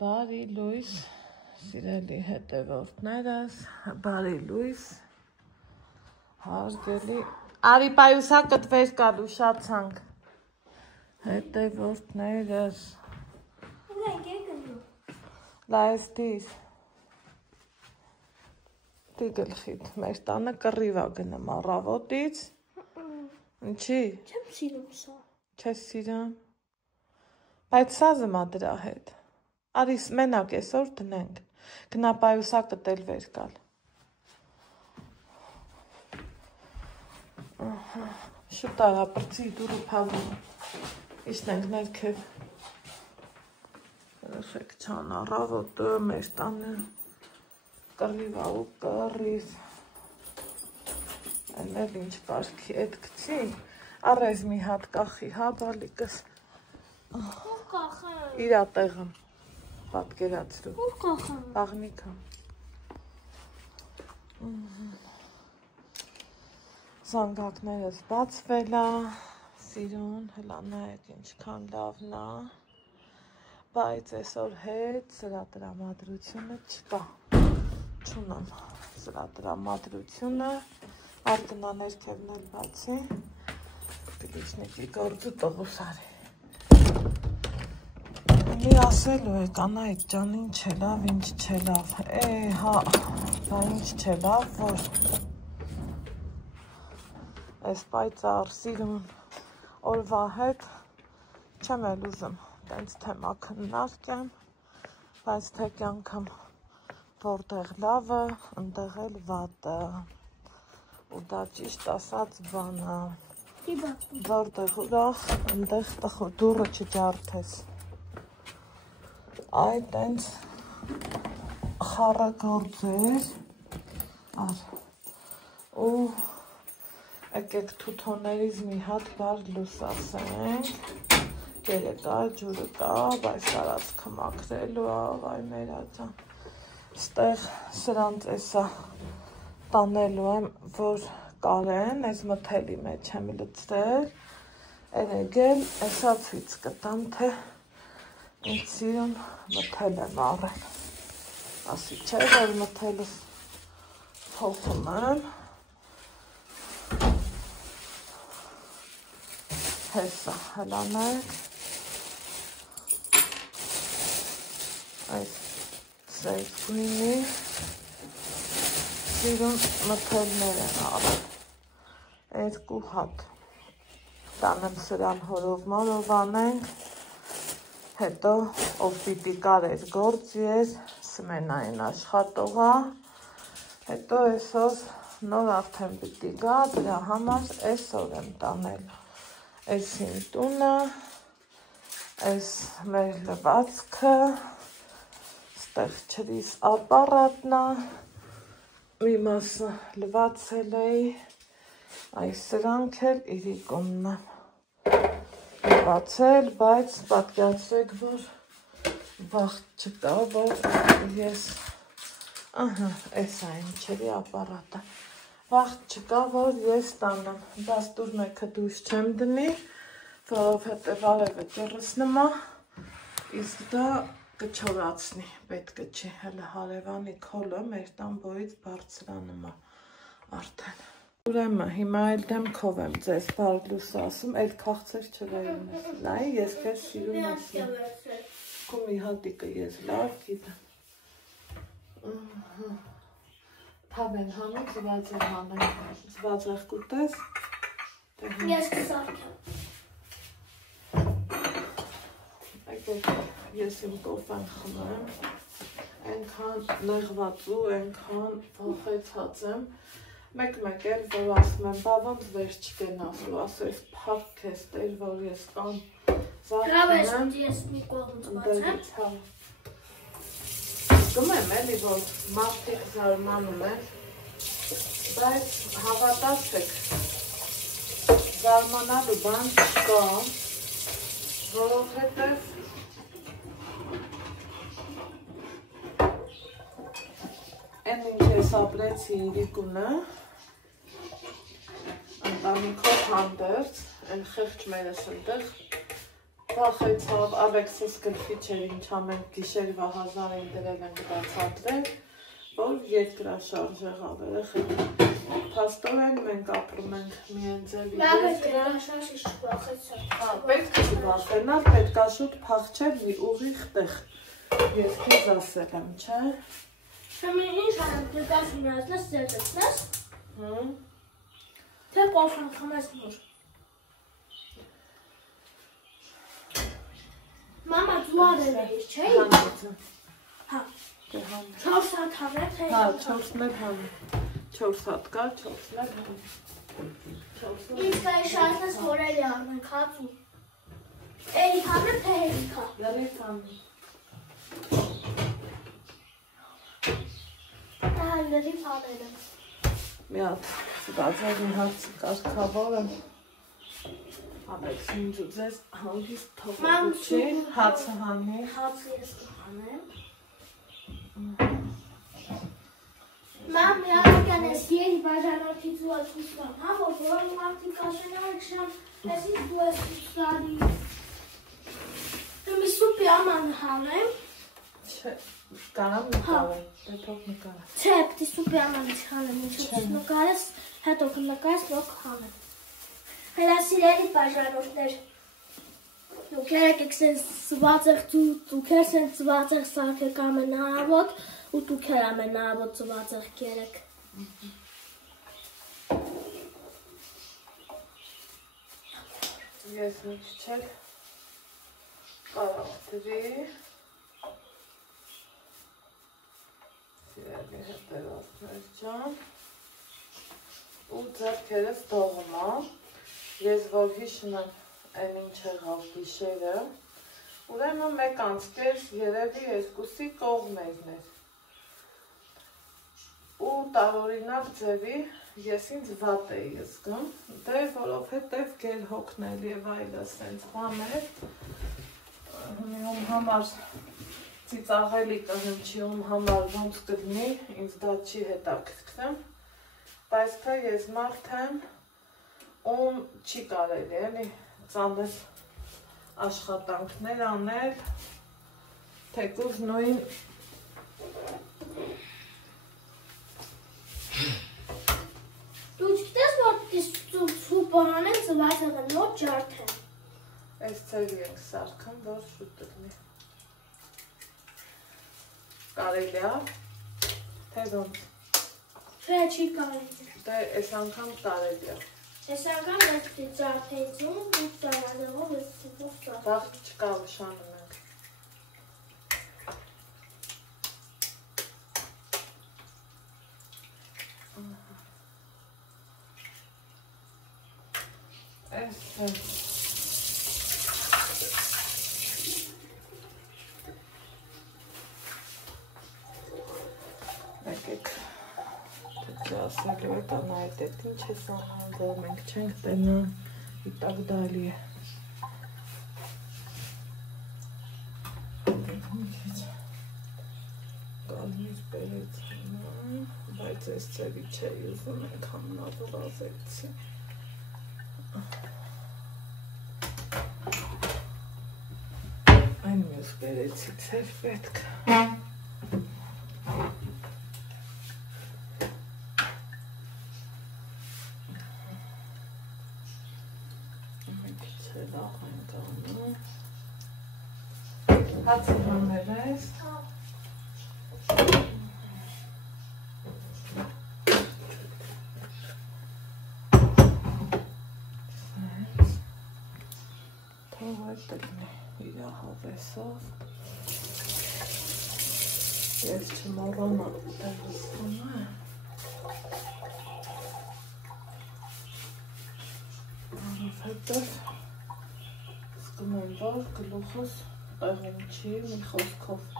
Բարի լույս, սիրելի հետևորդներս, բարի լույս, հարգելի, արի պայուսակդ վեր կալ ուշացանք, հետևորդներս, լայստիս, դի գլխիտ, մեր տանը կռիվա գնեմ առավոտից, ինչի, չեմ սիրում սա, չես սիրում, բայց սազը մա դրա հետ, արի մենակ այսօր տնենք, գնա պայուսակդ էլ վեր կալ, շուտ արա պրծի դուրը փագում, իշտենք ներքև, երեխեք չան առավոտը, մեր տանը կռիվա ու կռիվ, էլ ինչ կարգի էդ կցի, առեզ մի հատ կախի, հա բալիկս, ուր կախեմ, իրա տեղը, պատկերացրու, ուր կախեմ, աղնիքա, զանգակներս բացվել է, սիրուն, հլա նայեք ինչքան լավն է, բայց այսօր հետ սրա տրամադրությունը չկա, չունեմ սրա տրամադրությունը, արտնա ներքևն էլ բացի, պիլիչնիկի գործը տղուս արի, մի ասելու է կանայք ջան ինչ է լավ, ինչ չէ լավ, հա, բա ինչ չէ լավ, որ այս պայծառ սիրուն օրվա հետ չեմ էլ ուզում տենց թեմա քննարկեմ, բայց թե կյանքամ որտեղ լավը, ընդեղ էլ վատը, ու դա ճիշտ ասած բանը, որտեղ ուրախ, ընդեղ դուռը չջարդես, այ տենց խառը գործեր, ու եկեք թութոներից մի հատ բար լույս ասենք, կերեկա, ջուրը կա, բայց տարածքը մաքրելու աղայ մեր ածան, ստեղ սրանց էսա տանելու եմ, որ կարեն, այս մթելի մեջ եմ լծրել, էնեգել, էսա ցույց կտամ, թե ինձ սիրուն մթել եմ առել, ասի չէ, որ մթելս փոխում եմ, հեսա հլանեք, այս սեյվ գույնի, սիրուն մթելներ են առել, երկու հատ, տանեմ սրան հորով մորով անենք, հետո ով պիտի կարեր գործ ես, սմենային աշխատողա, հետո այսօր նոր արդեն պիտի գա, դրա համար այսօր եմ տանել, այս իմ տունը, այս մեր լվացքը, ստեղ չրիս ապարատնա, մի մասը լվացել էի, այս սրանք էլ իրիկունն եմ, բացել, բայց պատկերացրեք, որ վաղտ չկա, որ ես, այս այն չերի ապարատը, վաղտ չկա, որ ես տանեմ, դաստուր մեկը դույս չեմ դնի, որովհետև արևը ճռսնմա, իսկ դա կչորացնի, պետք չի, հələ հարևանի քոլը մեր տան բոյից բարձրանում է արդեն։ Ուրեմն հիմա էլ դեմքով եմ ձեզ բար լույս ասում, էլ քաղցր չվերունես, նայ ես քեզ սիրում ասում, քո մի հատիկը ես լավ գիտեմ, թավեն հանում, ծվածեղ հանեմ, ծվածեղ կուտես, ես կսարքեմ, ես իմ կոֆեն խմեմ, ենքան նեղված ու ենքան վախեցած եմ, մեկ էլ, որ ասում եմ, բա ոնց վեր չկենաս ու ասես փակ քեզ տեր, որ ես կան զարթում եմ, ես մի կողմ ծվածեմ, գում եմ էլի, որ մարդիկ զարմանում են, բայց հավատացեք, զարմանալու բան չկա, որովհետև են ինչ ես ապրեցի իրիկունը, ընտանիքով հանդերձ, են խեղճ մերս ընդեղ Վախեցավ Ալեքսիս գլխի չէր ինչ ամեն գիշերվա 1000-ին դրել ենք բացատրել, որ երկրաշարժ եղավ երեխեք։ Փաստորեն մենք ապրում ենք միայն ձևի երկրաշարժից չվախեցավ։ Պետք չի վախենալ, պետք է շուտ փախչել մի ուղիղ տեղ։ Ես քեզ ասել եմ, չէ՞։ Շամի ինչ անեմ, դու կասում ես, ծերծես։ Թե կոֆան խմես նոր։ Մամա ձուարել էիր, չէի։ Հա։ 4 հատ հանել, թե։ Հա, 4-ն էլ համ։ 4 հատ կա, 4-ն էլ համ։ Իսկ այ շարքս որելի առնենք հացու։ Էրի հանել, թե հերիքա։ Լրիվ համ։ Հա, լրիվ հանել եմ։ Մի հատ գազերի հաց կարգավոր եմ։ Ալեքսին ձեզ հանգիստ թողնի, հացը հանի։ Հացը ես կհանեմ։ Մամ, միարական ես երի բաժանորդից ու ատուստան, հա, որ որոն մարդիկ ասենարեք շամ, ես ինձ դու ես ուստանի։ Մի սուպի աման հանեմ։ Չէ, կարամ նկարեմ, դեպով նկարեմ։ Չէ, պտի սուպի ամանից հանեմ, ինչպես նկարես, հետո կնկարես, որ կհանեմ։ Հելասիրելի բաժանորդներ, դուքերեք եք սեն ծվածեղ դուքեր սեն ծվածեղ սարքեք ամենահավոտ ու դուքեր ամենահավոտ ծվածեղ կերեք։ Ես մի քիչ կարող դրի Սիրելի հետևորդներ ջան ու ձեռքերս դողմա Ես որ հիշում եմ այն ինչ եղավ գիշերը, ուրեմն մեկ անցկես երևի երկուսի կողմերն էր։ Ու տարօրինակ ձևի ես ինձ վատ էի զգում, դե որովհետև գերհոգնել եւ այլը սենց բաներ, ում համար ծիծաղելի կհնչի, ում համար ոնց կլինի, ինձ դա չի հետաքրքրում, բայց թե ես մարդ եմ, ում չի կարելի էլի ծանր աշխատանքներ անել, թեկուզ նույն Դու չգիտես, որ սուպը հանեն ծվածեղը նոր ջարդեն։ Այս ծերի ենք սարքում, որ շուտ դրնի։ Կարելի է, թե ոնց։ Չէ, չի կարելի։ Դե այս անգամ կարելի է։ Ես անգամ ես պտի ջարդեցում ու ծարազեղով ես ծիծով ծարդ։ Վաղ չկա ուշանում ենք։ Այս Եկեք ասելու է տանայդ էտ ինչ ես ահան, որ մենք չենք տենա ի տակ դալի է։ Կալմից բերեց հիմա, բայց ես ծևի չէ ուզում ենք համնավոր ազեցի։ Այն մյուս բերեցի ծև պետք։ Հացը հանել ես։ Թող այդ դրնի իրա հավեսով։ Ես չմոռանա դրսում է։ Որովհետև զգում եմ, որ գլուխս տեղում չի, մի խոսքով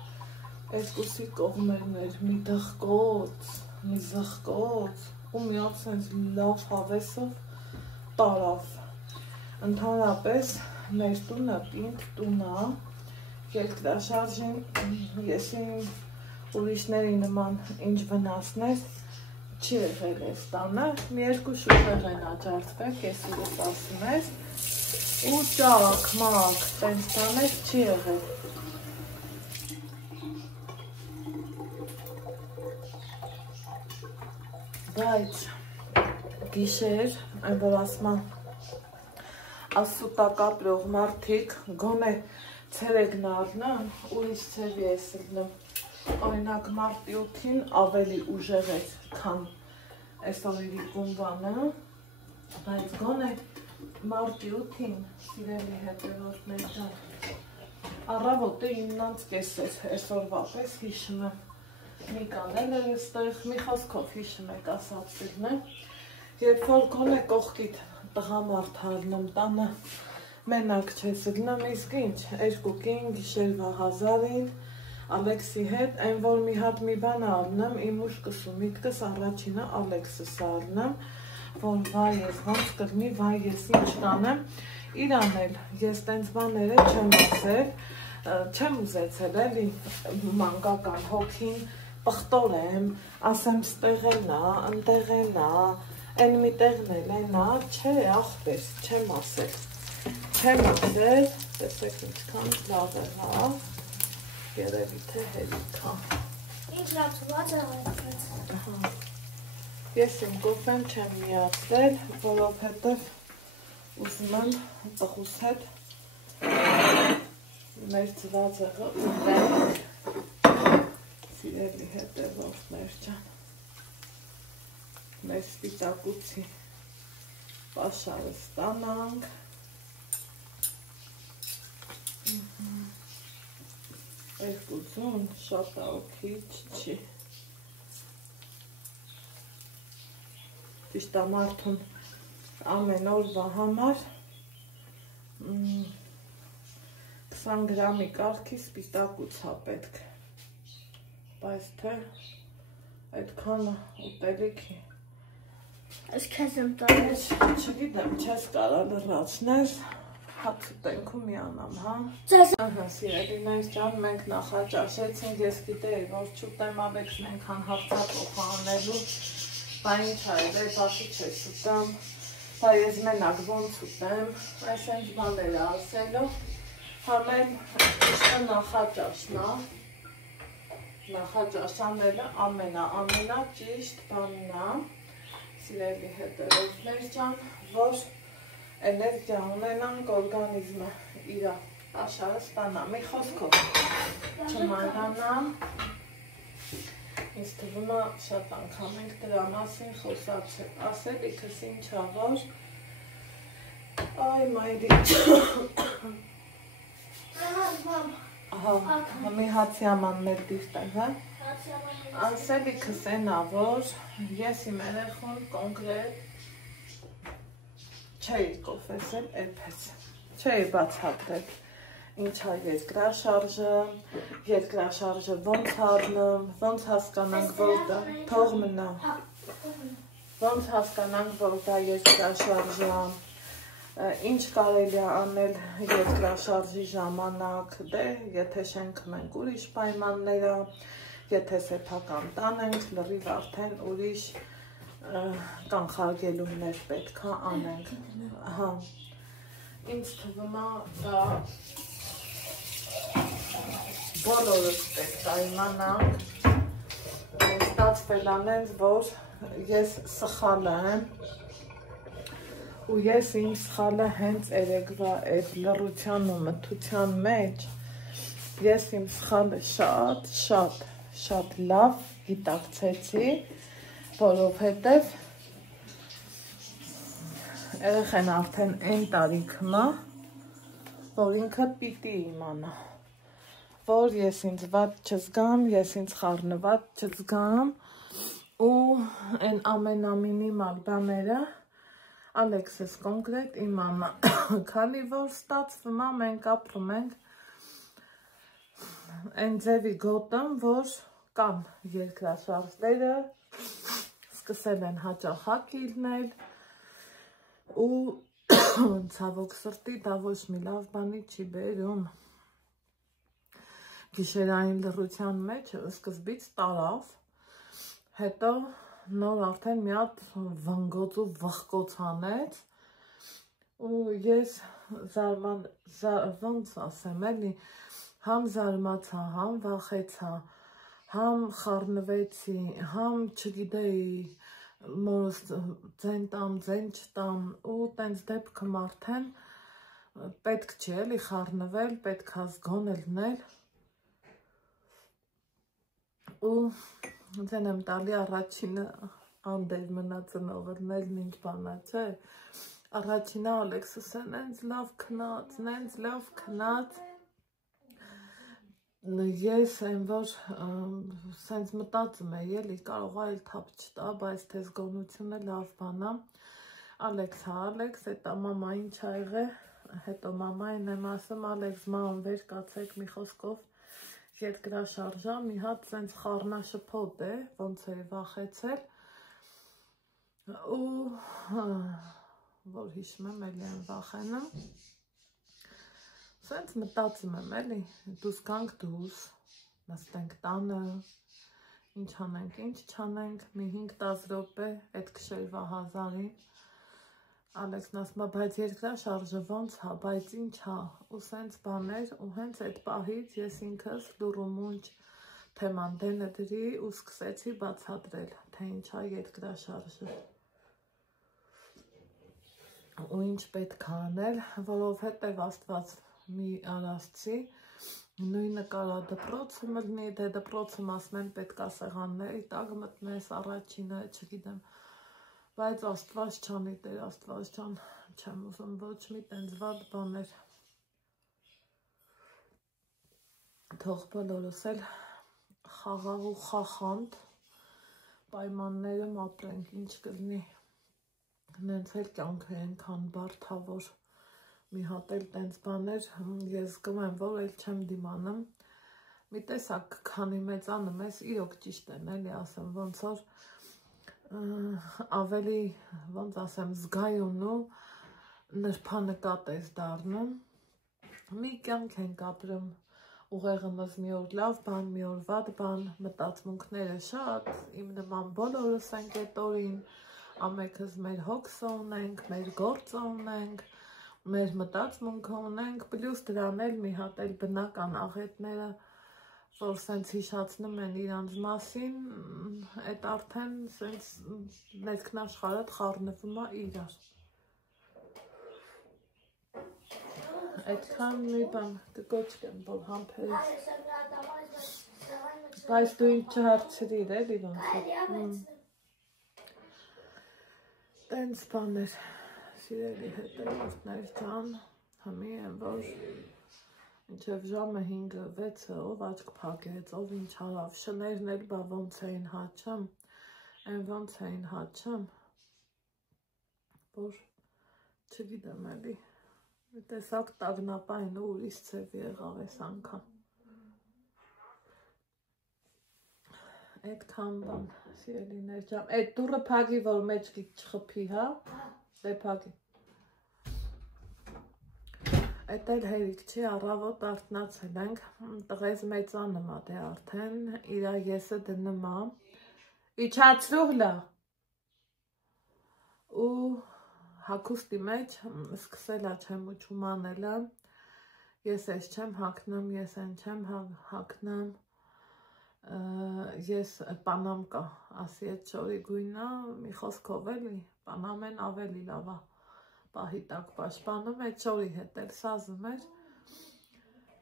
երկուսի կողմերն էր, մի դղկոց, մի զղկոց ու միած սենց լավ հավեսով տարավ։ Ընդհանրապես մեր տունը պինդ տուն է, երկրաշարժին եսին ուրիշների նման ինչ վնասներ չի եղել ես տանը, մի երկու շուխեղ են աճարդվել, կեսուրս ասում ես, ու ճակ, մակ, տենց տանեք չի եղել։ Բայց գիշեր, այն որ ասման ասուտակապրող մարդիկ գոնե ցերեկն առնան, ուրիշ ցևի է սլնում։ Օրինակ մարտի 8-ին ավելի ուժեղ էր, քան այսօր գումվանը, բայց գոնե մարտի 8-ին սիրելի հետևորդներ ջան, առավոտը 9:30 էր, այսօրվա պես հիշում եմ, մի կանել էր այստեղ, մի խոսքով հիշում եք ասացիլն է, երբ որ գոնե կողքիդ տղամարդ առնում տանը մենակ չես գնում, իսկ ինչ, երկուքին գիշերվա 1000-ին Ալեքսի հետ, այն որ մի հատ մի բան առնեմ, իմ ուշքս ու միտքս առաջինը Ալեքսս առնեմ, որ վայ ես ոնց կլինի, վայ ես ինչ կանեմ, իրան էլ ես տենց բաները չեմ ասել, չեմ ուզեցել էլի մանկական հոգին պղտորեմ, ասեմ ստեղ էլ նա, ընդեղ էլ նա, այն մի տեղն էլ է նա, չէ, ախպեր, չեմ ասել, տեսեք ինչքան լավ է, հա, երևի թե հերիք, հա։ Ինչ լավ թված է այդպես։ Ես իմ կոֆեն չեմ միացրել, որովհետև ուզում եմ տղուս հետ մեր ծվածեղը ուտենք, սիրելի հետևորդներ ջան, մեր սպիտակուցի պաշարը ստանանք, երկուզուն շատ աղքիչ չի, ճիշտ ամարդուն ամեն օրվա համար 20 գրամի կարգի սպիտակուցա պետք, բայց թե այդքանը ուտելիքի Ես քեզ եմ տալիս, չգիտեմ, չես կարա լրացներ, հաց ուտենք ու միանամ, հա։ Ահա, սիրելիներ ջան, մենք նախաճաշեցինք, ես գիտեի, որ չուտեմ Ալեքսն ենքան հարցակող անելու, բա ինչ այլ է, բախի չես ուտամ, բա ես մենակ ոնց ուտեմ, այս ենք բաները ասելով, համեմ իշտը նախաճաշանելը ամենա ճիշտ բանն է, սիրելի հետևորդներ ջան, որ էներգիա ունենանք օրգանիզմը իր աշխարհը ստանա, մի խոսքով չմանանամ, ինձ թվում է շատ անգամ ենք դրա մասին խոսացել, ասելիքս ինչա որ, այ մայրի մի հացի ամաններ դիրտեղ, հա, ասելիքս ենա որ ես իմ երեխուն կոնկրետ չէի կոֆեսել էպես, չէի բացատրել, ինչա երկրաշարժը ոնց առնեմ, ոնց հասկանանք, որ դա, թող մնա, ոնց հասկանանք, որ դա երկրաշարժը, ինչ կարելի է անել երկրաշարժի ժամանակ, դե, եթե շենքում ենք ուրիշ պայմանները, եթե սեփական տան ենք, լրիվ արդեն ուրիշ կանխարգելումներ պետք է անենք, հա, ինձ թվում է դա բոլորս պետք է իմանանք, ստացվել անենց, որ ես սխալ եմ, ու ես իմ սխալը հենց երեկվա այդ լռության ու մթության մեջ, ես իմ սխալը շատ լավ գիտակցեցի, որովհետև երեխան արդեն այն տարիքում է, որ ինքը պիտի իմանա, որ ես ինձ վատ չզգամ, ես ինձ խառնված չզգամ ու այն ամենամինիմալ բաները Ալեքսս կոնկրետ իմանա, քանի որ ստացվում է մենք ապրում ենք այն ձևի գոտում, որ կան երկրաշարժները, սկսել են հաճախակ լինել ու ցավոք սրտի դա ոչ մի լավ բանի չի բերում։ Գիշերային լռության մեջ սկզբից տարավ, հետո նոր արդեն մի հատ վնգոց ու վխկոց անեց ու ես ոնց ասեմ էլի, համ զարմացա, համ վախեցա, համ խառնվեցի, համ չգիտեի մորս ձեն տամ, ձեն չտամ ու տենց դեպքըմ արդեն պետք չի էլի խառնվել, պետք է զգոն լնել ու ձեն եմ տալի առաջինը անդեր մնացնողըրներ ինչ բանա չէ, առաջինը Ալեքսուսը նենց լավ քնած, ես եմ որ սենց մտածում էի էլի կարող այլ թափ չտա, բայց թե զգոնությունը լավ բանա, Ալեքս, հետա մամա ինչ ա եղե, հետո մամային եմ ասում, Ալեքս ման վեր կացեք մի խոսքով, երկրաշարժա, մի հատ սենց խառնաշփոթ է, ոնց էի վախեցել, ու որ հիշում եմ էլի եմ վախենում, սենց մտածում եմ էլի, դուս կանք դուս, նստենք տանը, ինչ անենք, ինչ չանենք, մի 5-10 րոպե, այդ քշերվա հազարին, Ալեքսն ասում է, բայց երկրաշարժը ոնց հա, բայց ինչ հա, ու սենց բաներ, ու հենց այդ պահից ես ինքս լուրումունջ թեման դենը դրի ու սկսեցի բացատրել, թե ինչ ա երկրաշարժը։ Ու ինչ պետք է անել, որովհետև Աստված մի արածցի, նույնը կարա դպրոցը մտնի, դե դպրոցը ասնեն պետք է սեղանների տակ մտնես առաջինը, չգիտեմ, բայց Աստված չանի, Տեր Աստված չան, չեմ ուզում ոչ մի տենց վատ բաներ, թող բոլորս էլ խաղաղ ու խախանդ պայմաններում ապրենք, ինչ կլինի, նենց էլ կյանքը ենքան բարդավոր, մի հատ էլ տենց բաներ, ես զգում եմ, որ էլ չեմ դիմանում, մի տեսակ քանի մեծանում ես, իրոք ճիշտ են էլի ասեմ, ոնց որ ավելի, ոնց ասեմ, զգայուն ու նրբանկատ ես դառնում, մի կյանք ենք ապրում, ուղեղումս մի օր լավ բան, մի օր վատ բան, մտածմունքները շատ, իմ նման բոլորս ենք էտ օրին, ամեքս մեր հոգսը ունենք, մեր գործը ունենք, մեր մտածմունքը ունենք, պլյուս դրան էլ մի հատ էլ բնական աղետները, որ սենց հիշացնում են իրանց մասին, այդ արդեն սենց ներքնաշխարհդ խառնվում է իրար։ Այդքան մի բան կկոչկեմ, որ համբերես, բայց դու ինձ չհարցրիր էլի ոնց տենց բաներ, սիրելի հետևորդներ ջան, հմի եմ, որ մինչև ժամը 5-6-ը ով աչք փակեց, ով ինչ արավ, շներն էլ բա ոնց էին հաչում, են ոնց էին հաչում, որ չգիտեմ էլի, մի տեսակ տագնապային ու ուրիշ ծև եղավ ես անգամ։ Այդքան բան, սիրելիներ ջան, այդ դուրը փակի, որ մեջքի չխփի, հա, դե փակի։ Այդ էլ հերիք չի, առավոտ արթնացել ենք, տղեզ մեծանում ա դե արդեն, իրա եսը դնում ա, իջացրու հլա, ու հագուստի մեջ սկսել ա չեմ ու չում անելը, ես ես չեմ հագնում, ես են չեմ հագնում, ես պանամկա, ասի այդ շորի գույնա, մի խոսքով էլի, պանամեն ավելի լավա, պահի տակ պաշպանում, այդ շորի հետ էլ սազում էր,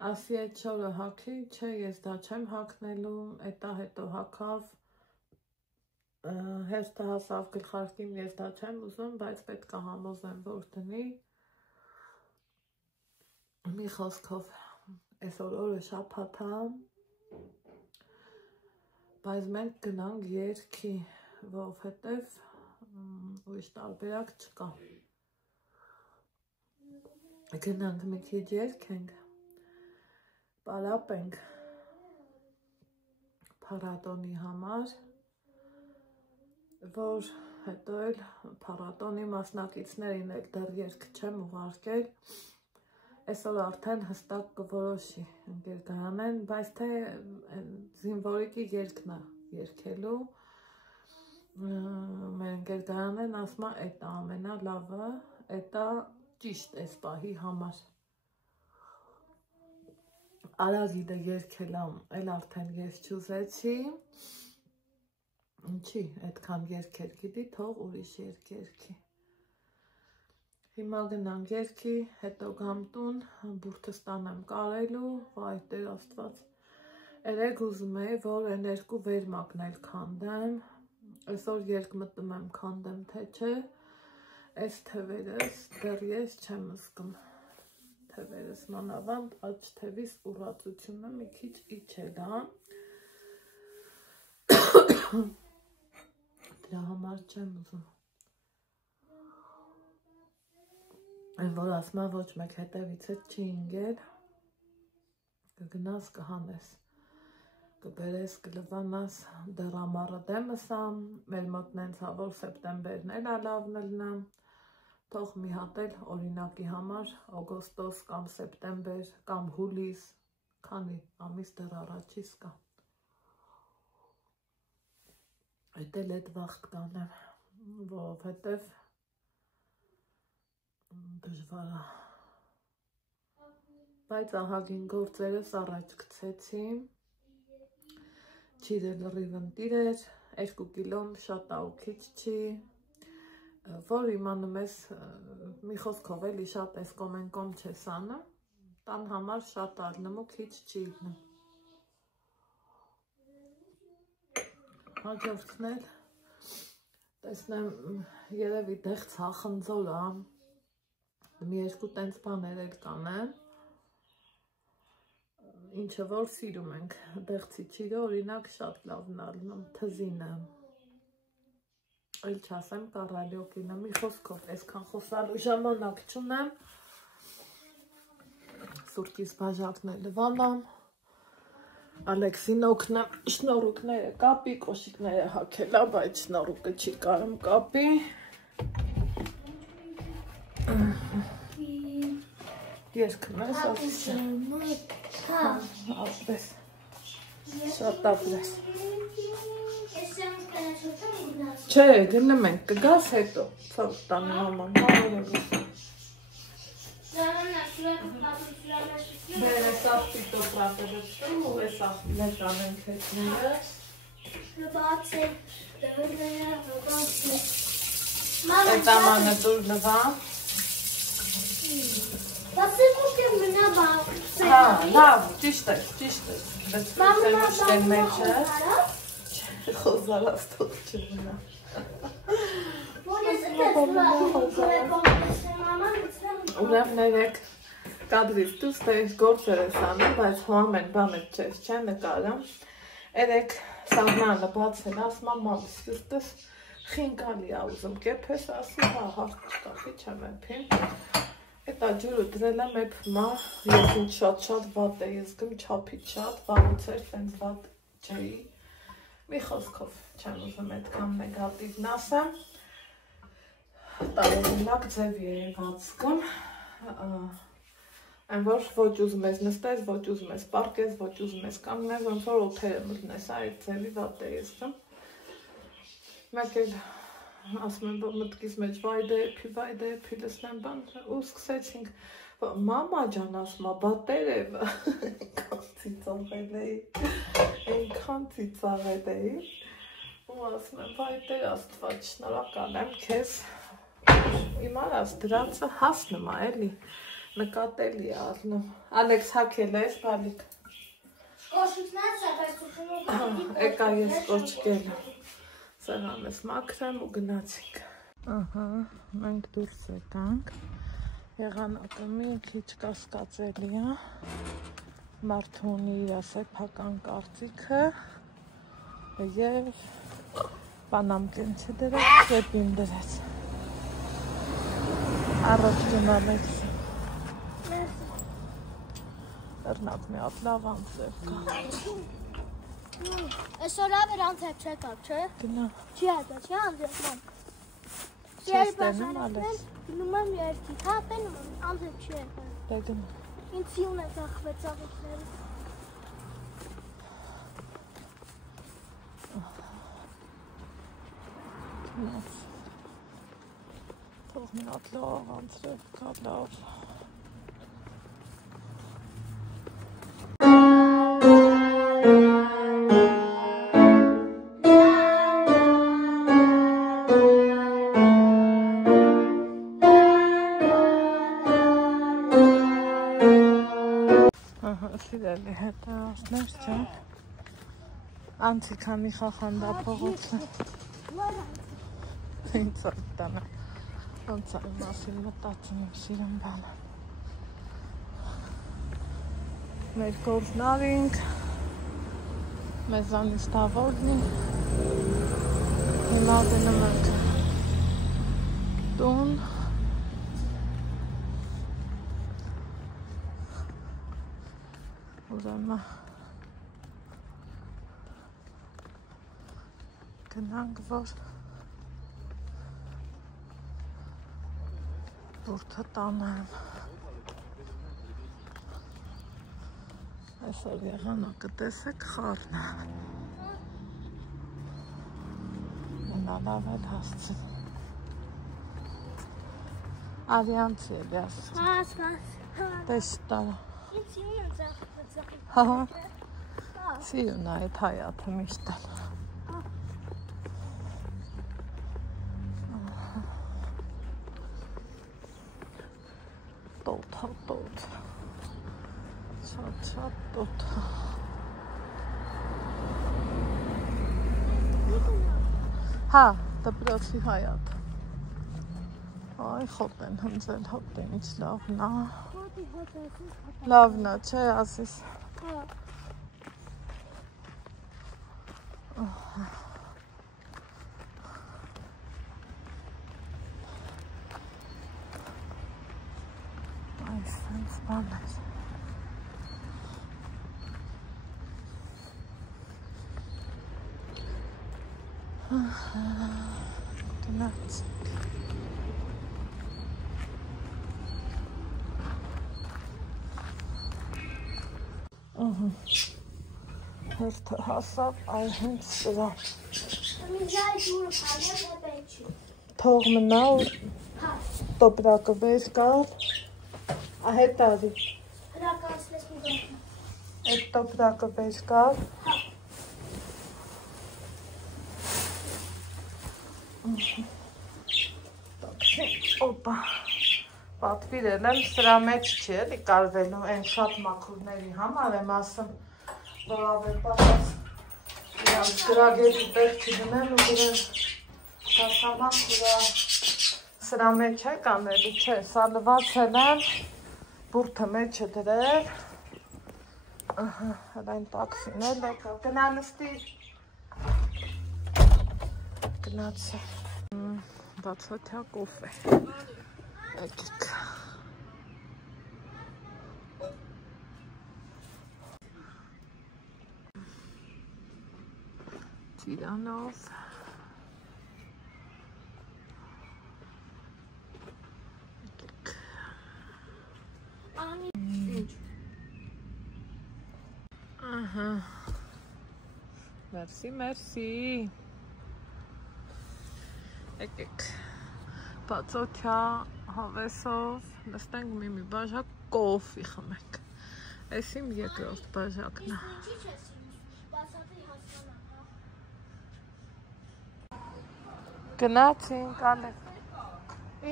ասի այդ շորը հագի, չէ, ես դա չեմ հագնելու, էտա հետո հագավ, հերթը հասավ գլխարկին, ես դա չեմ ուզում, բայց պետք է համոզեմ, որ դնի, մի խոսքով, այսօր օրը շաբաթ ա, բայց մենք գնանք երգի, որովհետև ուրիշ տարբերակ չկա, գնանք մի քիչ երգենք, պարապենք փառատոնի համար, որ հետո էլ փառատոնի մասնակիցներին էլ դեռ երգ չեմ ուղարկել, այսօր արդեն հստակ կորոշի ընկերգարանեն, բայց թե զինվորիկի երգն է երգելու, մեր ընկերգարանեն ասում է էտա ամենալավը, էտա ճիշտ էս պահի համար։ Արագիդը երկելամ, էլ արդեն ես չուզեցի։ Ինչի, այդքան երկեր գիտի, թող ուրիշ երկերքի։ Հիմա գնանք երկի, հետո գամ տուն, բուրդը ստանեմ կարելու, վայ Տեր Աստված։ Երեկ ուզում էի, որ այն երկու վերմակն էլ քանդեմ, այսօր երկ մտնում եմ քանդեմ, թե չէ, այս թևերս դեռ ես չեմ զգում, թևերս մանավանդ աջ թևիս ուռածությունը մի քիչ իջել, հա։ Դրա համար չեմ ուզում։ Այն որ ասմա ոչ մեկ հետևիցդ չի ինգել, կգնաս կհանես, կբերես կլվանաս դեռ ամառը դեմս ամ, մեր մոտ նենց որ սեպտեմբերն էլ ալավն լնամ, թող մի հատ էլ օրինակի համար օգոստոս կամ սեպտեմբեր կամ հուլիս, քանի ամիս դեռ առաջից կա։ Այդ էլ էդ վաղտ կանեմ, որովհետև դժվար է։ Բայց ահագին գործերս առաջ գցեցի, չիրը լրիվ ընտիր էր, 2 կիլոն շատ ա ու քիչ չի, որ իմանում ես մի խոսքով էլի շատ ես կոմենկոմ չես անում, տան համար շատ ալնում ու քիչ չի իլնում։ Հաջորդն էլ տեսնեմ երևի դեղ ցախնձոր ա, մի երկու տենց բաներ էլ կանեմ, ինչը որ սիրում ենք, դեղցի չիրը օրինակ շատ լավն ալնում, թզինը, էլ չասեմ կարալյոկինը, մի խոսքով, այսքան խոսալու ժամանակ չունեմ, սուրկիս բաժակն էլ լվանամ, Ալեքսին օգնեմ, շնորուկները կապի, կոշիկները հագելա, բայց շնորուկը չի կարում կապի։ Երկն ես ասիչը։ Ապրես, շատ ապրես։ Չէ, գնում ենք, կգաս հետո, ծավ տանը մաման, հարորոս։ Բեր ես աղպիտով պրատերստում ու ես աղպիներ կանենք հետներս։ Լվաց է, դրները, լվաց է։ Այդ ամանը դուր լվա։ Բասեկուշ եմ մնա բաղ։ Հա, լավ, ճիշտ է, բեցվիցեմ ուշտեն մեջը։ Խոզարած թող չմնա։ Ուրեմ ներեք կադրից դուս թե գործեր ես անում, բայց հոամեն բանետ չես չէ նկարում։ Երեք սաղմանը բացել, ասմա մամիս սյուրտս խինկալի ա ուզում կեպես, ասի հա հարդ չկա, խիչ եմ էպին։ Էտա ջուրը դրել եմ էպ մա, ես ինչ շատ վատ է, ես գմ չապից շատ, վանուց էր տենց վատ չէի։ Մի խոսքով չեմ ուզում էդքան նեգատիվն ասեմ, տարօրինակ ձև երևաց գմ, այն որ ոչ ուզում ես նստես, ոչ ուզում ես պարկես, ոչ ուզում ես կանգնես, ոնց որ օթերը մտնես, այդ ձևի վատ է ես գմ։ Մեկ էլ ասում եմ, որ մտքիս մեջ վայ դեպի լսնեմ բան, ու սկսեցինք, մամա ջան ասում է, բա տերևը, այնքան ծիծաղել էի, ու ասում եմ, վայ Տեր Աստված, շնորհակալ եմ քեզ, իմանաս դրանցը հասնում է, էլի, նկատելի է առնում, Ալեքս հագել ես, բալիկ, եկա ես կոչկել եմ, սեղանս մաքրեմ ու գնացինք, ահա, մենք դուրս եկանք, եղանակը մի քիչ կասկածելի է, մարդու ունի իր սեփական կարծիքը եւ բանամկեն չդրեց, կեպին դրեց։ Առաջ գնալեքս։ Դեռնակ մի հատ լավ անձև կա։ Այսօր ավեր անձև չեկավ, չէ։ Գնա։ Չի ատա, չի անձև ման։ Չես տենում ալես։ Գնում եմ երկի, հա տենում եմ, անձև չի եկավ։ Դե գնա։ Ինձ սիուն է ծախվեց աղիքները։ Թող մի հատ լավ անցրև կա լավ։ Սիրելի հետազներ չէ։ Անցիքանի խախանդա փողոցը։ Ինձ ատտանա։ Ոնց է մասին մտածում եմ սիրում բանը։ Մեր կորնարինք, մեզանից տավորնի, հիմա գնում ենք տուն, ուրեմն գնանք, որ բուրդը տանեմ։ Այսօր եղանակը տեսեք խառն է։ Նա լավ էլ հասցին։ Արյանցի էլի ասում։ Տես տարա։ Հա, սիրուն է այդ հայաթը միշտ էլ։ Տոտ, շատ տոտ։ Հա, դպրոցի հայաթ։ Այ խոտ են հնձել, հոտ են ինչ լավն է։ Լավն է, չէ ասիս։ Այս սենց բան է։ Գնաց։ Հերթը հասավ այ հենց սրա։ Թող մնա ու տոպրակը վեր կար, հետ արի։ Այդ տոպրակը վեր կար։ Օպա, պատվիրել եմ, սրա մեջ չի էլի կարվելու, են շատ մաքուրների համար եմ ասում, որ ավել պատաս իրանց գրագետի տեղ չդնեմ ու գրել տասաման կուրա սրա մեջ է կանելի, չէ, սալվածել եմ, բուրդը մեջ է դրել, հրայն տաքսին էլ եկա, գնանստի, գնացի, բացոտյա կոֆե, եկեք, Տիրանով, եկեք, ահա, մերսի, եկեք, բացոտյա հավեսով նստենք մի բաժակ կոֆի խմենք, այս իմ երկրորդ բաժակն է, գնացինք ալեք,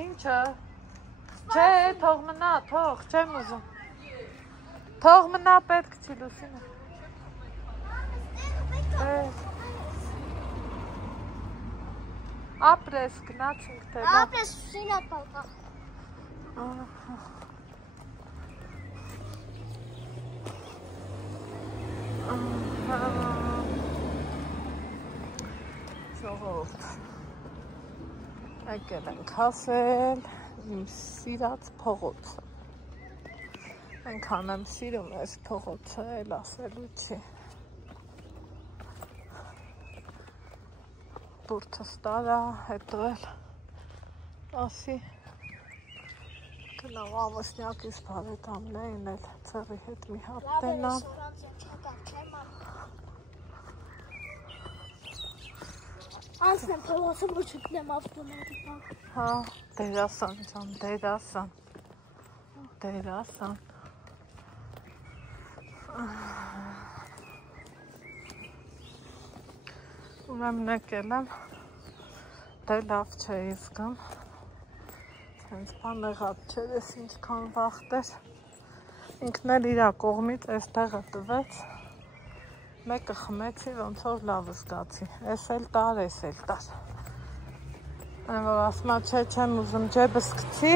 ինչը, չէ, թող մնա, թող, չեմ ուզում, թող մնա պետք չի լուսինը, ապրես, գնացինք թե լավ, ապրես սինա պալկա, ժողովուրդ, եկել ենք հասել իմ սիրած փողոցը, այնքան եմ սիրում այս փողոցը, էլ ասելու չի, բուրդս տարա, հետո էլ ասի գնամ ավասնյակիս բարեկամներին էլ ցեղի հետ մի հատ տենամ, Անցնեմ փողոցը, որ չգտնեմ ավտոմատի տակ։ Հա, դերասան ջան, դերասան։ Ուրեմն եկել եմ, դե լավ չէի զգամ, հենց բան եղած չէր, ես ինչքան վախտեր, ինքն էլ իրա կողմից այս տեղը տվեց, մեկը խմեցի, ոնց որ լավ զգացի, ես էլ տար, այն որ ասմա չէ, չեմ ուզում ջեբս գցի,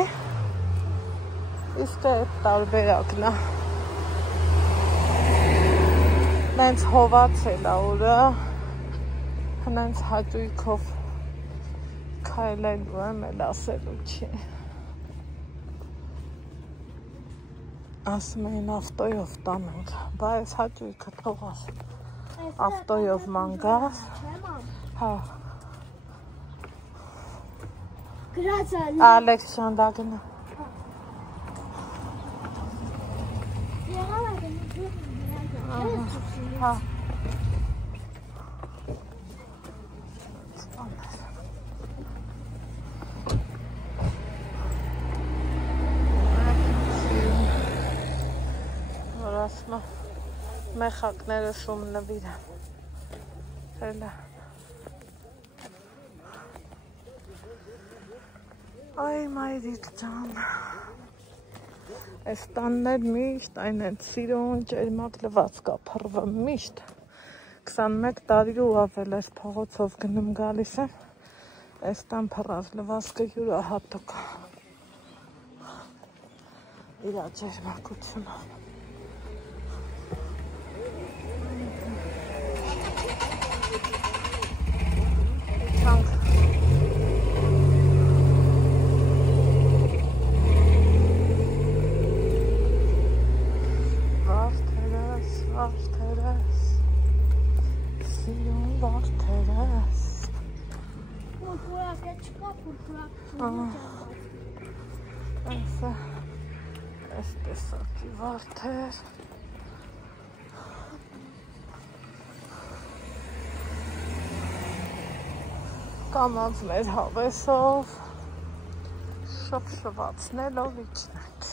իսկ այդ տարբերակն է, նենց հովացել է օրը, հնենց հաճույքով քայլելու եմ, էլ ասելու չի։ Ասում էին ավտոյով տանենք, բա ես հաճույքը թողաս, ավտոյով մանգաս, հա։ Գրացա, Ալեքս շանդագնա։ Հա։ Ասմա մեխակները շում նվիր եմ այ մայրիկ ջան այս տաններ միշտ այն են սիրուն ջերմակ լվացկա փռվը միշտ 21 տարի ու ավել այս փողոցով գնում գալիս եմ այս տան փռած լվացկը յուրահատուկ իրա ջերմակությունը Տեսակի վարդեր կամած մեր հավեսով շփշվածնելով իջնենք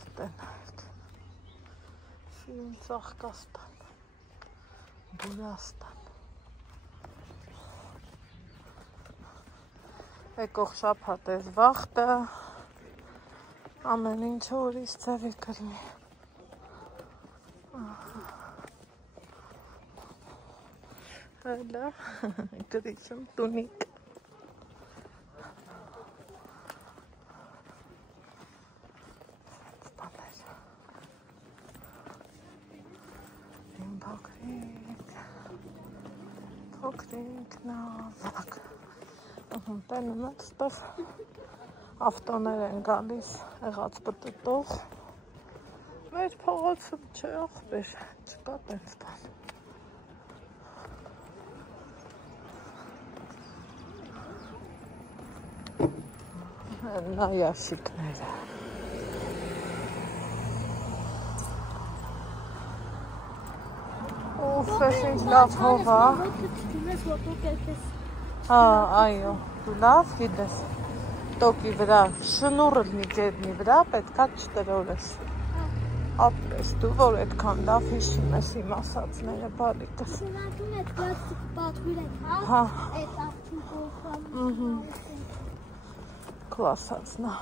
ստենայք շիրուն ծաղկաստան Բուրաստան եկող շաբաթ ես վախտը, ամեն ինչ ուրիշ ձևի կլինի։ Հələ, գրիչում տունիկ։ Իմ փոքրիկ նավակ։ Տենում եք ստեղ ավտոներ են գալիս եղած պտտող մեր փողոցում չէ ախպեր չկա տենց բան նա յաշիկները ուֆ ես ինչ լավ հով ա այո դու լավ գիտես տոկի վրա շնուրը լինի գետնի վրա պետքա չտրորես ապրես դու որ այդքան լավ հիշում ես իմ ասածները բալիկս Սնատուն էդ պլաստիկ պատվիր եք հա էդ ավտուկով քո ասածն է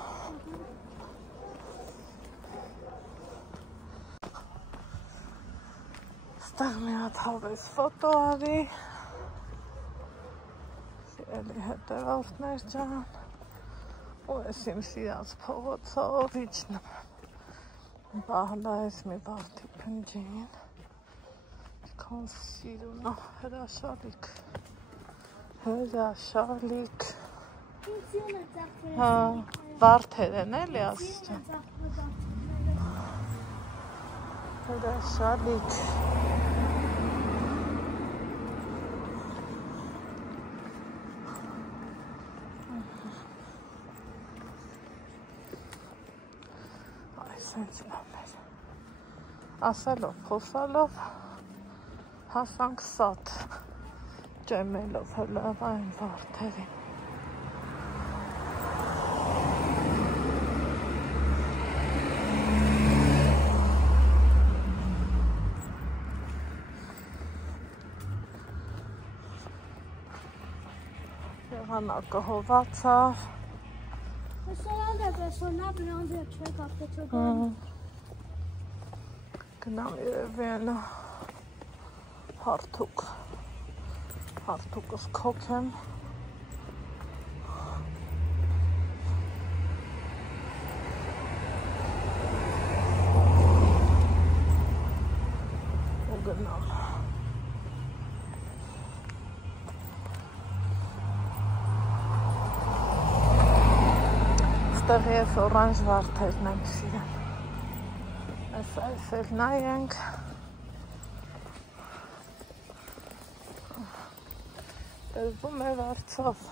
ստեղ մի հատ հավես ֆոտո արի Էլի հետևորդներ ջան ու ես իմ սիրած փողոցով իջնում բահլա ես մի վարդի փնջին քան սիրուն է հրաշալիք հա վարդեր են էլի ասում հրաշալիք Sensin onlar. ասելով, խոսալով հասանք սատ ջեմելով հլավ այն վարդերին։ Եղանակը հովացավ։ Գնամ երևենը հարթուկս քոքեմ։ Ու գնամ։ Ստեղ ես օրանժ վարդերն եմ սիրեմ։ Այս էլ նայենք։ Ելվում է վարձով։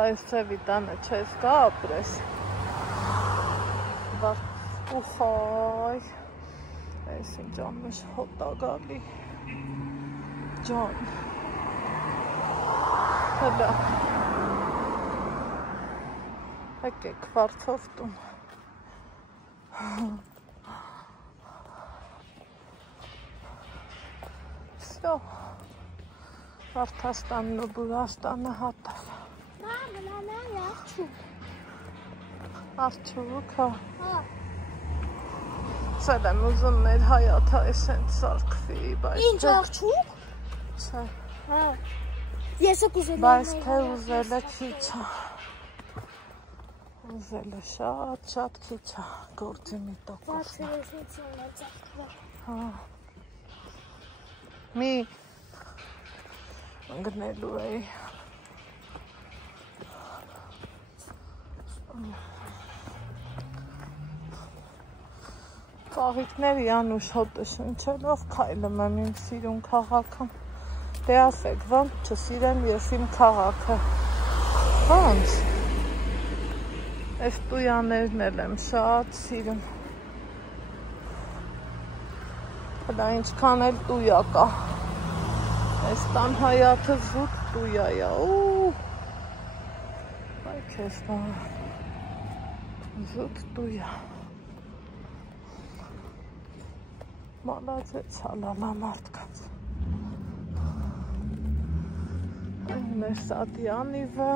Այս ծևի տանը չես կա ապրես։ Ուխայ։ Այս ինչ ամեշ հոտագալի ջան։ Հլա։ Եկեք վարձով տուն։ Всё. Վարդաստանն ու Բուրաստանը հատավ։ Արջուկ, հա։ Սել եմ ուզում մեր հայաթը էսենց սարկվի, բայց… Ինչ արջուկ։ Չէ։ Ես է կուզել եմ։ Բայց թե ուզելը քիչ է։ Ուզելը շատ քիչ է, գործի մի տոկոսն է։ Հա։ Մի ընգնելու էի։ Ծաղիկների անուշ հոտը շնչելով քայլում եմ իմ սիրուն քաղաքը։ Դե ասեք, ոնց չսիրեմ ես իմ քաղաքը։ Ոնց։ Այս տույաներն էլ եմ շատ սիրում։ Հլա ինչքան էլ տույա կա։ Այս տան հայաթը զուտ տույա է, այ քեզ բան, զուտ տույա։ Մալացեց հալալա մարդկանց։ Այն է Սատյանիվը։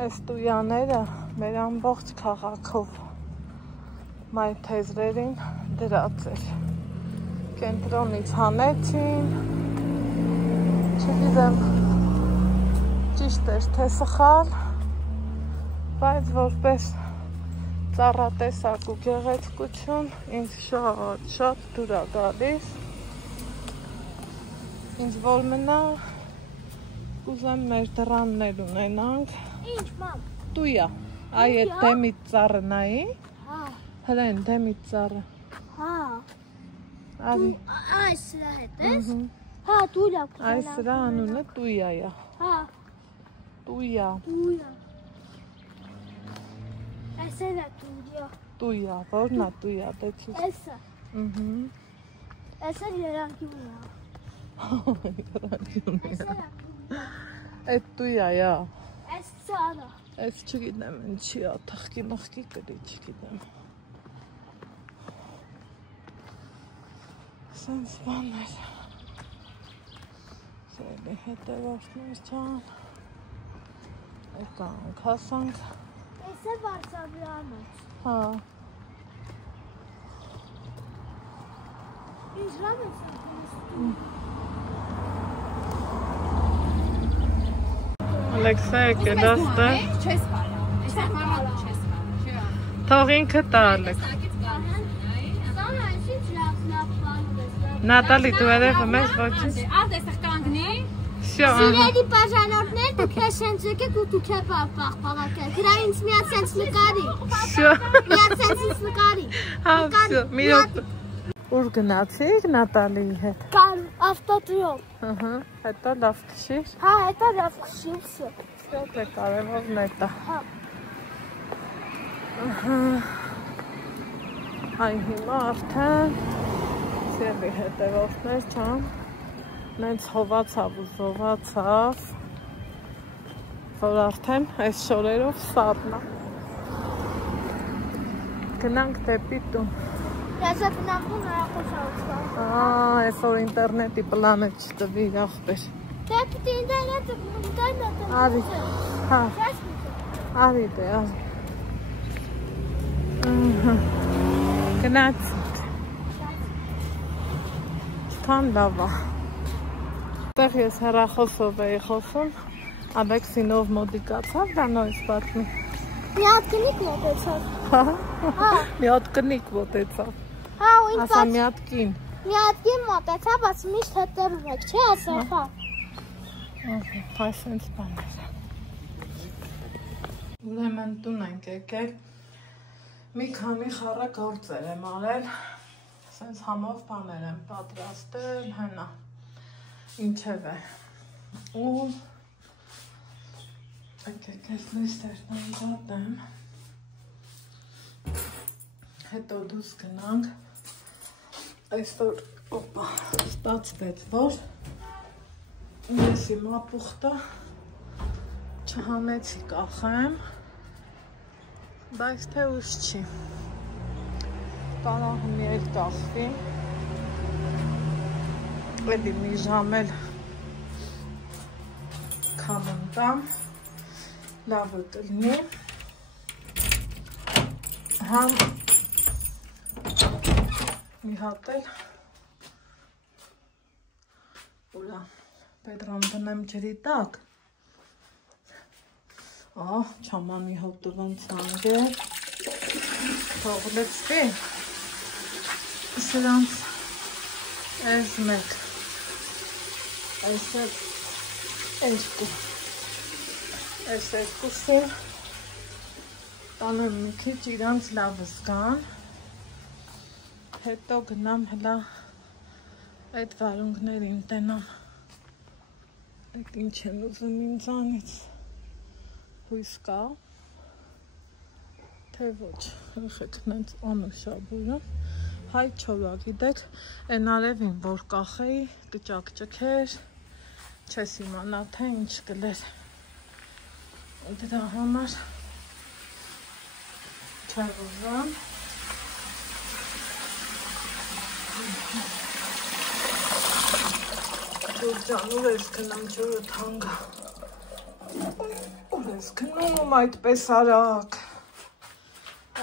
Այս տույաները մեր ամբողջ քաղաքով մայթեզրերին դրած էր։ Կենտրոնից հանեցին, չգիտեմ ճիշտ էր թե սխալ, բայց որպես ծառատեսակ ու գեղեցկություն ինձ շատ դուր է գալիս։ Ինձ որ մնա կուզեմ մեր դռաններ ունենանք։ Ինչ, մամ։ Տույա, այ այդ դեմից ծառը նայի։ Հա։ Հլա են դեմից ծառը։ Հա։ Արի։ Այս սրա հետ ես։ Հա, տույա։ Այս սրա անունը տույա է։ Հա։ Տույա։ Տույա։ Այս է տույա։ Տույա, որն է տույա, դեցուս։ Էսը։ Այս է երանքյունը։ Երանքյունը։ Այդ տույա է։ Այս ծառը։ Այս չգիտեմ ինչի է, թխկի մխկի կրի, չգիտեմ։ Սենց բաներ։ Սրելի հետևորդներ չան։ Եկանք, հասանք։ Այս է վարսավյանը։ Հա։ Ինչ լավ ես Ալեքսա եկել աստը։ Չես կարա, ես համարալը չես կարա։ Թող ինքը տա Ալեքս։ Նատալի դու երևը մեզ ոչինչ։ Արդ էստեղ կանգնի։ Սիրելի բաժանորդներ, դուք ես հենց եկեք ու դուք է պաղպաղակել։ Գրա ինձ միած հենց նկարի։ Միած հենց ինձ նկարի։ Հա, մի րոպե։ Ուր գնացիք Նատալիի հետ։ Կար ավտոտրոմ։ Ահա, հետո լավ քշիր։ Հա, հետո լավ քշիր։ Դե կարևորն է դա։ Հա։ Ահա։ Այ հիմա արդեն Սևի հետևորդներ չան։ Նենց հովացավ ու զովացավ, որ արդեն այս շորերով սառնա։ Գնանք դեպի տուն։ Ես է բնակվում նրախոշավստան։ Այս որ ինտերնետի պլանը չտվի աղբեր։ Դեպի ինտերնետը Արի, հա, արի դե, արի։ Գնացինք։ Չքան լավ է։ Տեղ ես հեռախոսով էի խոսում, Ալեքսինով մոդիկացավ, դա նույնս պատմի։ Մի հատ կնիկ մոտեցավ։ Մի հատ կնիկ մոտեցավ։ Հա, ու ինձ Ասա մի հատ կին։ մի հատ կին մոտեցավ, ասում միշտ հետևում եք, չէ, ասավ, հա։ Հայ սենց բաներ։ Ուրեմն տուն ենք եկել, մի քանի խառը գործեր եմ արել, սենց համով բաներ եմ պատրաստել, հենա, ինչև է, ու եկեք ես լույսերն անջատեմ, հետո դուս գնանք, այսօր օպա ստացվեց, որ ես իմ ապուխտը չհանեցի կախեմ, բայց թե ուս չի, կարող մի էլ կախվի, էլի մի ժամ էլ կամնտամ, լավը կլնի, համ մի հատ էլ ուրա պետրան դնեմ ջրի տակ, չամանի հոտովան ծանգեր, թող լծվի, սրանց այս մեկ, այս էլ երկու, այս երկուսը տանեմ մի քիչ իրանց լավ զգան, հետո գնամ հլա այդ վարունգներին տենամ, այդ ինչ են ուզում ինձանից, հույս կա, թե ոչ, եղեք նենց անուշաբուրը, հայ չորա, գիտեք, են արևին, որ կախեի, կճակ ճքեր, չես իմանա, թե ինչ կլեր, դրա համար չավոզան, Ջան, ուր ես գնում, ջուրը թանգա, ուր ես գնում այդպես արագ,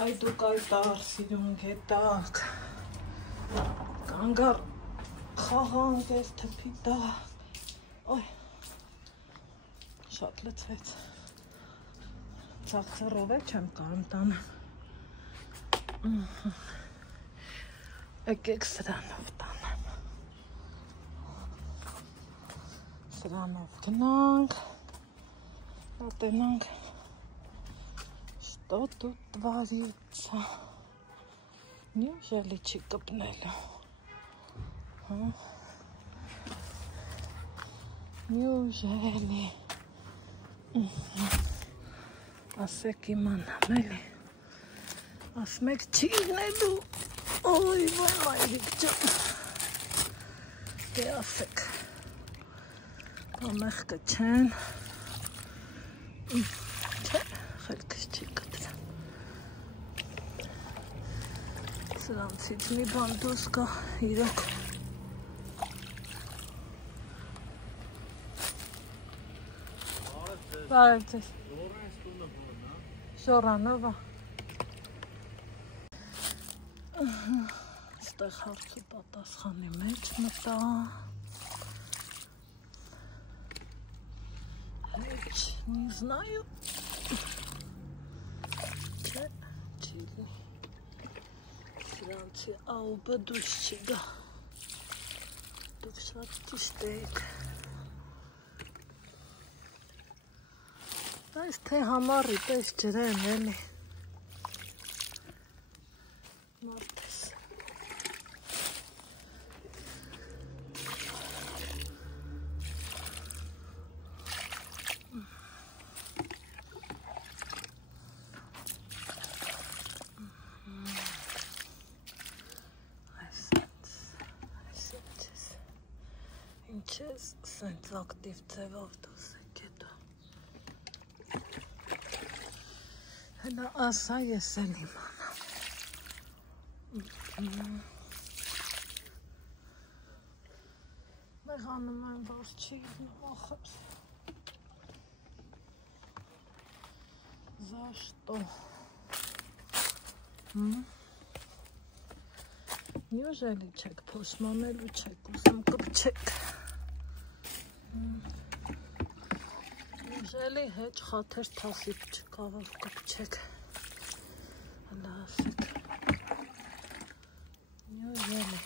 այ դուք այտար սիրուն գետակ, կանգար խաղանք ես թպի տակ, ոյ, շատ լծվեց, ծաղծռով է չեմ կարում տանեմ, եկեք սրանով տանեմ, սրանով գնանք, հատենանք, что тут творится, неужели չի կպնելու, неужели, ասեք իմանամ էլի, ասմեք չի գնելու, ոյ մայրիկ ջան, դե ասեք, ամեղկը չեն, չէ, խելքս չի կտրա, սրանցից մի բան դուս կա իրոք, բարև ձեզ, Շորանովա, ստեղ հարցու պատասխանի մեջ մտա, не знаю, че, чили, սրանցի աուբը դուս չգա, դուք շատ ճիշտ եք, Այս թե համարի պես ջրեն էլի։ Մարդես։ Ինչ ես սենց ակտիվ ձևով դուս եք հետո։ Հենա ասա ես էլ իմանամ։ Մեղանում եմ, որ չի նմախըց։ За что? Неужели չեք փոշմանելու չեք ուզում կպչեք։ Neужели հեչ խաթեր թասիք չկա, որ կպչեք։ Հլա ասեք։ Neужели։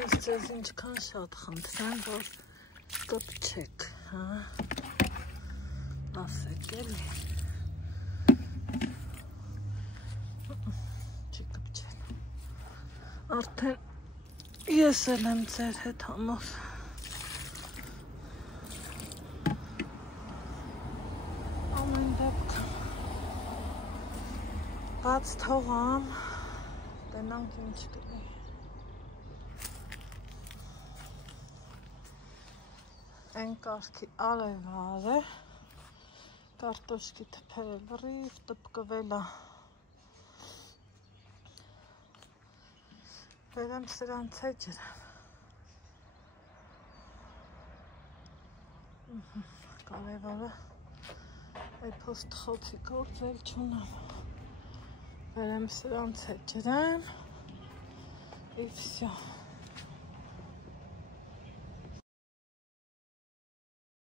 Ես ձեզ ինչքան շատ խնդրեմ, որ կպչեք, հա։ Ասեք էլի։ Չի կպչել։ Արդեն ես էլ եմ ձեր հետ համով։ Ամեն դեպքում բաց թողամ, տենանք ինչ կլի։ Են կարգի ալևար է, կարտոշկի թփերը լրիվ տպկվել է։ Վերեմ սրանց է ջրեմ։ Կարևորը էպոստ խոցի գործել չունեմ։ Վերեմ սրանց է ջրեմ, и всё։